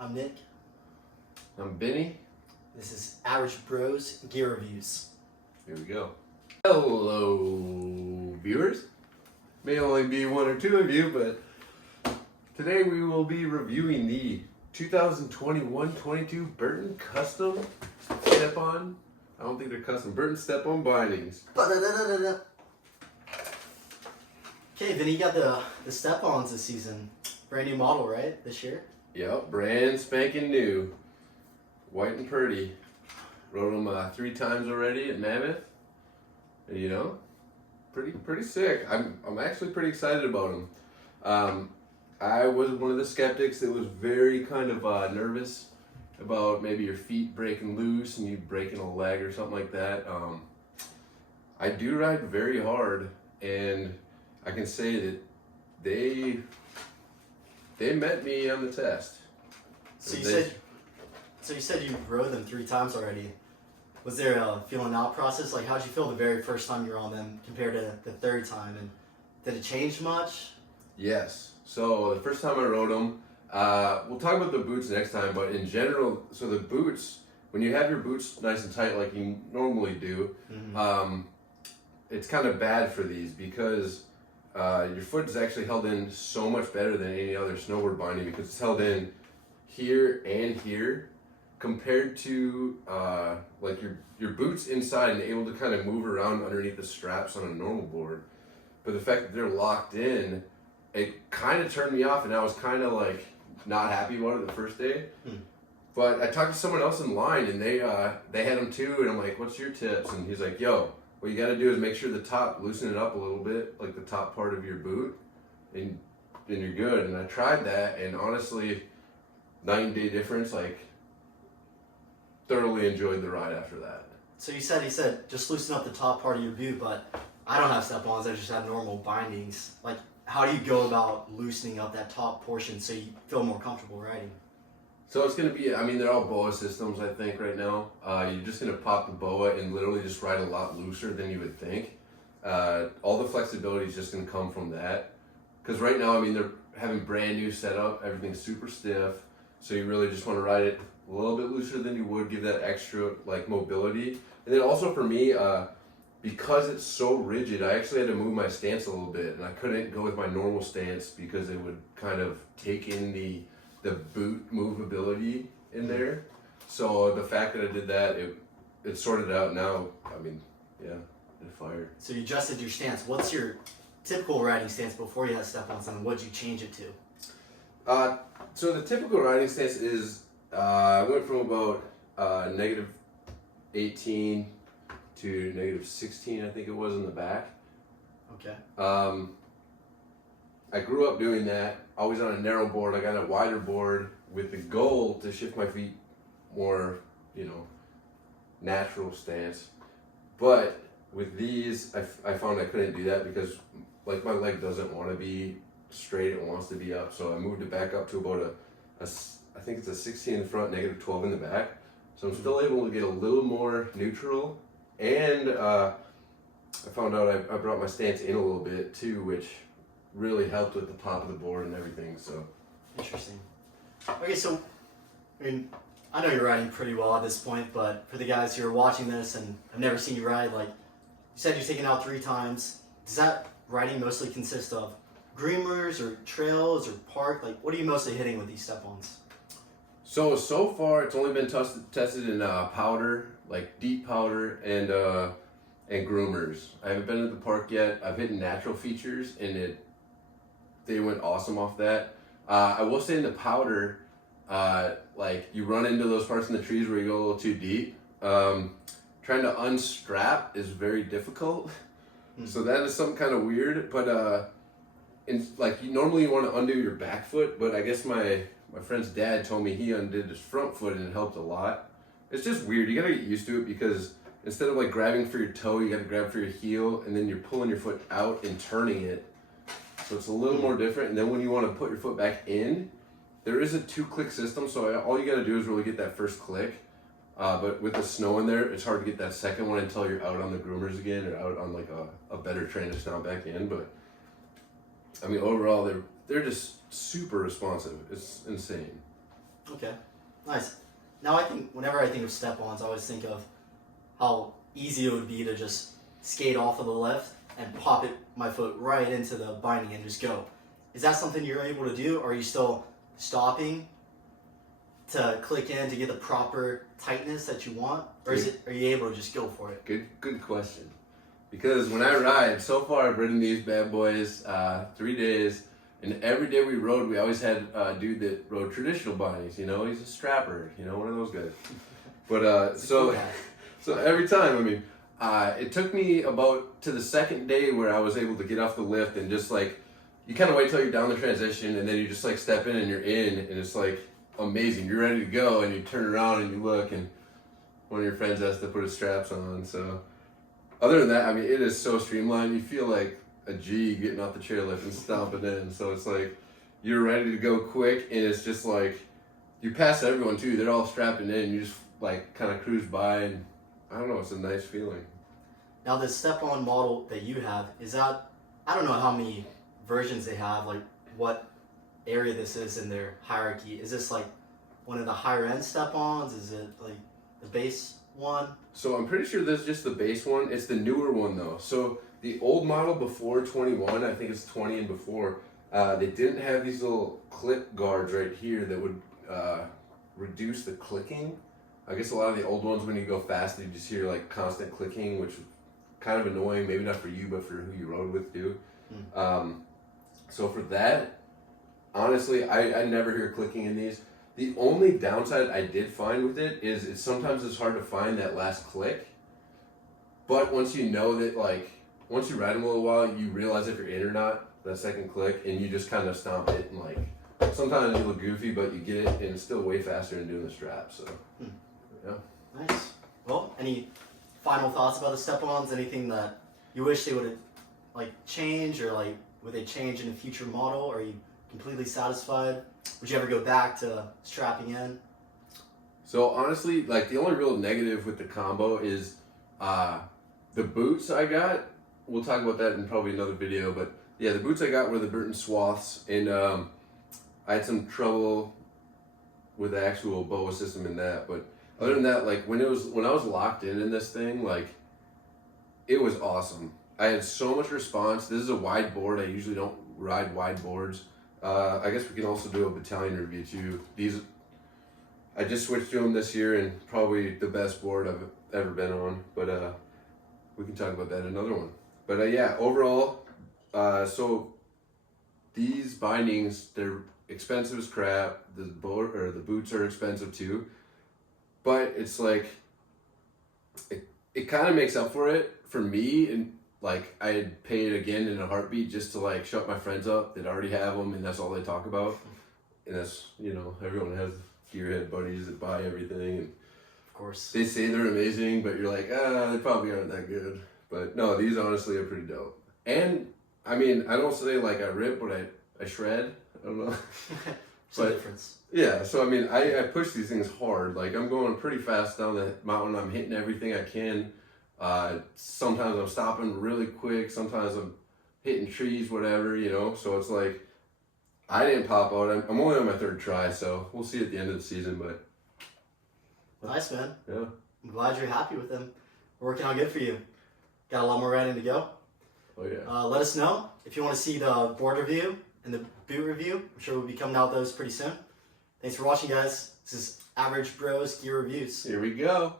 I'm Nick. I'm Vinny. This is Average Bros Gear Reviews. Here we go. Hello, viewers. May only be one or two of you, but today we will be reviewing the 2021-22 Burton Custom Step-on. I don't think they're custom. Burton Step-on bindings. Okay, Vinny, you got the Step-ons this season. Brand new model, right? This year? Yep, brand spanking new. White and pretty. Rode them 3 times already at Mammoth. And, you know, pretty sick. I'm actually pretty excited about them. I was one of the skeptics that was very kind of nervous about maybe your feet breaking loose and you breaking a leg or something like that. I do ride very hard, and I can say that they met me on the test. So you said you rode them 3 times already. Was there a feeling out process? Like, how'd you feel the very first time you were on them compared to the third time? And did it change much? Yes. So the first time I rode them, we'll talk about the boots next time, but in general, so the boots, when you have your boots nice and tight like you normally do, it's kind of bad for these because your foot is actually held in so much better than any other snowboard binding because it's held in here and here compared to like your boots inside and able to kind of move around underneath the straps on a normal board. But the fact that they're locked in, it kind of turned me off, and I was kind of like not happy about it the first day. But I talked to someone else in line, and they had them too, and I'm like, what's your tips? And he's like, yo, what you got to do is make sure the top, loosen it up a little bit, like the top part of your boot, and then you're good. And I tried that, and honestly, night and day difference. Like, thoroughly enjoyed the ride after that. So he said just loosen up the top part of your boot, but I don't have Step-ons, I just have normal bindings. Like, how do you go about loosening up that top portion so you feel more comfortable riding? So it's going to be, I mean, they're all BOA systems, I think, right now. You're just going to pop the BOA and literally just ride a lot looser than you would think. All the flexibility is just going to come from that. Because right now, I mean, they're having brand new setup, everything's super stiff, so you really just want to ride it a little bit looser than you would, give that extra like mobility. And then also for me, because it's so rigid, I actually had to move my stance a little bit, and I couldn't go with my normal stance because it would kind of take in the boot movability in there. So the fact that I did that, it sorted out now. I mean, yeah, it fired. So you adjusted your stance. What's your typical riding stance before you had Step-ons, and what'd you change it to? So the typical riding stance is, I went from about negative 18 to negative 16, I think it was, in the back. Okay. I grew up doing that, always on a narrow board. I got a wider board with the goal to shift my feet more, you know, natural stance. But with these, I found I couldn't do that because like my leg doesn't want to be straight, it wants to be up. So I moved it back up to about I think it's a 16 in the front, negative 12 in the back. So I'm still able to get a little more neutral. And I found out I brought my stance in a little bit too, which really helped with the pop of the board and everything. So interesting. Okay, so I mean, I know you're riding pretty well at this point, but for the guys who are watching this and have never seen you ride, like you said, you're taken out 3 times. Does that riding mostly consist of groomers or trails or park? Like, what are you mostly hitting with these Step-ons? So far it's only been tested in powder, like deep powder, and groomers. I haven't been to the park yet. I've hit natural features, and they went awesome off that. I will say in the powder, like you run into those parts in the trees where you go a little too deep. Trying to unstrap is very difficult. So that is something kind of weird. But like normally you want to undo your back foot, but I guess my friend's dad told me he undid his front foot and it helped a lot. It's just weird. You gotta get used to it because instead of like grabbing for your toe, you gotta grab for your heel, and then you're pulling your foot out and turning it. So it's a little more different. And then when you want to put your foot back in, there is a 2-click system. So all you gotta do is really get that first click. But with the snow in there, it's hard to get that second one until you're out on the groomers again or out on like a better train to stomp back in. But I mean, overall, they're just super responsive. It's insane. Okay, nice. Now whenever I think of step-ons, I always think of how easy it would be to just skate off of the lift and pop my foot right into the binding and just go. Is that something you're able to do, or are you still stopping to click in to get the proper tightness that you want, or are you able to just go for it? Good question. Because when I ride, so far I've ridden these bad boys 3 days, and every day we rode, we always had a dude that rode traditional bindings. You know, he's a strapper. You know, one of those guys. But so every time, I mean, it took me about to the second day where I was able to get off the lift and just like, you kind of wait till you're down the transition and then you just like step in and you're in, and it's like amazing. You're ready to go and you turn around and you look and one of your friends has to put his straps on. So other than that, I mean, it is so streamlined. You feel like a G getting off the chairlift and stomping in. So it's like you're ready to go quick, and it's just like you pass everyone too. They're all strapping in. You just like kind of cruise by, and I don't know. It's a nice feeling. Now, the step-on model that you have, is that, I don't know how many versions they have, like what area this is in their hierarchy. Is this like one of the higher end step-ons? Is it like the base one? So I'm pretty sure this is just the base one. It's the newer one though. So the old model before 21, I think it's 20 and before, they didn't have these little clip guards right here that would reduce the clicking. I guess a lot of the old ones, when you go fast, you just hear like constant clicking, which is kind of annoying. Maybe not for you, but for who you rode with too. So for that, honestly, I never hear clicking in these. The only downside I did find with it is sometimes it's hard to find that last click. But once you know that, like, once you ride them a little while, you realize if you're in or not, that second click, and you just kind of stomp it, and like, sometimes you look goofy, but you get it, and it's still way faster than doing the strap, so, yeah. Nice. Well, any final thoughts about the step-ons? Anything that you wish they would like change, or like would they change in a future model? Or are you completely satisfied? Would you ever go back to strapping in? So honestly, like the only real negative with the combo is the boots I got. We'll talk about that in probably another video, but yeah, the boots I got were the Burton Swaths, and I had some trouble with the actual BOA system in that, but other than that, like when I was locked in this thing, like it was awesome. I had so much response. This is a wide board. I usually don't ride wide boards. I guess we can also do a Bataleon review too. These, I just switched to them this year, and probably the best board I've ever been on, but we can talk about that in another one. But yeah, overall, so these bindings, they're expensive as crap. The board or the boots are expensive too, but it's like it kind of makes up for it for me, and like I'd pay it again in a heartbeat just to like shut my friends up that already have them, and that's all they talk about. And that's, you know, everyone has gearhead buddies that buy everything, and of course they say they're amazing, but you're like, they probably aren't that good. But no, these honestly are pretty dope. And I mean, I don't say like I rip, but I shred. I don't know. It's a difference. Yeah, so I mean, I push these things hard. Like I'm going pretty fast down the mountain. I'm hitting everything I can. Sometimes I'm stopping really quick. Sometimes I'm hitting trees, whatever, you know. So it's like, I didn't pop out. I'm only on my third try, so we'll see at the end of the season. But nice, man. Yeah, I'm glad you're happy with them. Working out good for you. Got a lot more riding to go. Oh yeah. Let us know if you want to see the board review and the boot review. I'm sure we'll be coming out with those pretty soon. Thanks for watching, guys. This is Average Bros Gear Reviews. Here we go.